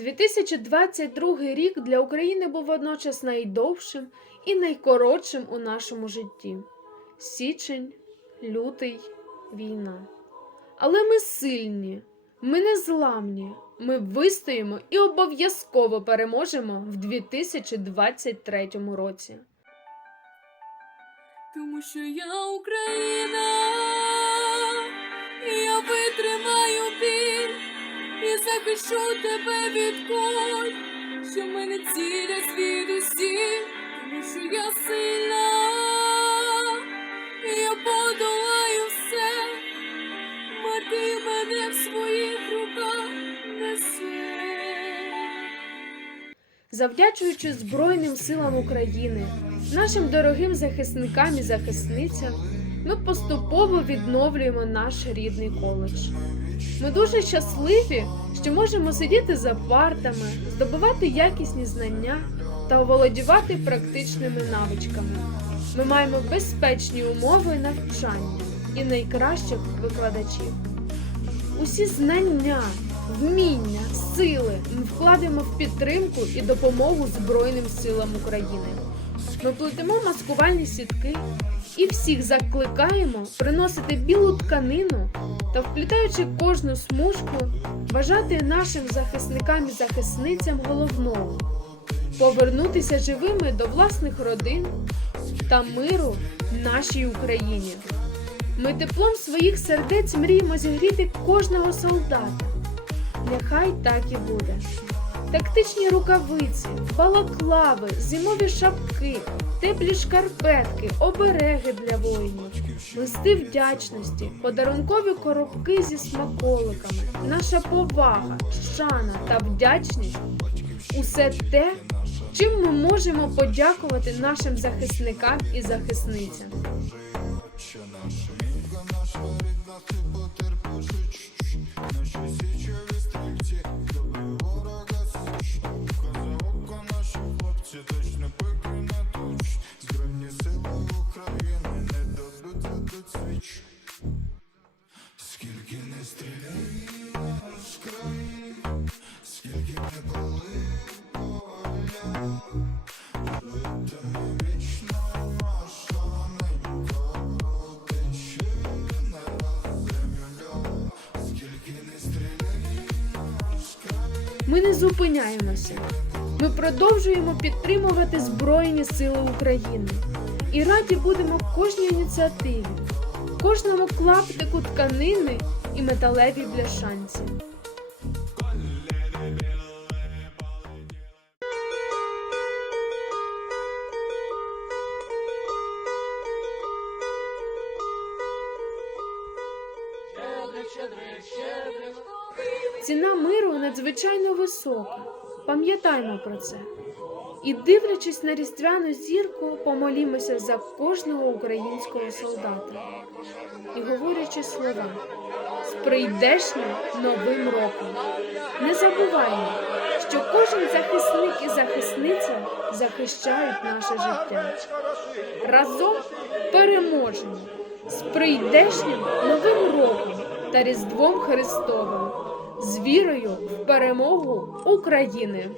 2022 рік для України був водночас найдовшим і найкоротшим у нашому житті. Січень, лютий, війна. Але ми сильні, ми незламні, ми вистоїмо і обов'язково переможемо в 2023 році. Тому що я Україна, і захищу тебе від що мене цілять звідусіль, тому що я сильна, і я подолаю все, мати мене в своїх руках несе. Завдячуючи Збройним силам України, нашим дорогим захисникам і захисницям, ми поступово відновлюємо наш рідний коледж. Ми дуже щасливі, що можемо сидіти за партами, здобувати якісні знання та оволодівати практичними навичками. Ми маємо безпечні умови навчання і найкращих викладачів. Усі знання, вміння, сили ми вкладемо в підтримку і допомогу Збройним силам України. Ми плетемо маскувальні сітки і всіх закликаємо приносити білу тканину та, вплітаючи кожну смужку, бажати нашим захисникам і захисницям головного повернутися живими до власних родин та миру нашій Україні. Ми теплом своїх сердець мріємо зігріти кожного солдата. Нехай так і буде. Тактичні рукавиці, балаклави, зимові шапки, теплі шкарпетки, обереги для воїнів, листи вдячності, подарункові коробки зі смаколиками, наша повага, шана та вдячність усе те, чим ми можемо подякувати нашим захисникам і захисницям. Скільки не стріляй з країн, скільки не коли поля, житиме вічно наша ненька, не землю, скільки не стріляй з країн. Ми не зупиняємося. Ми продовжуємо підтримувати Збройні Сили України і раді будемо кожній ініціативі, кожному клаптику тканини і металевій бляшанці. Ціна миру надзвичайно висока. Пам'ятаймо про це. І дивлячись на різдвяну зірку, помолімося за кожного українського солдата. І говорячи слова з прийдешнім новим роком. Не забуваймо, що кожен захисник і захисниця захищають наше життя. Разом переможемо з прийдешнім новим роком та Різдвом Христовим з вірою в перемогу України.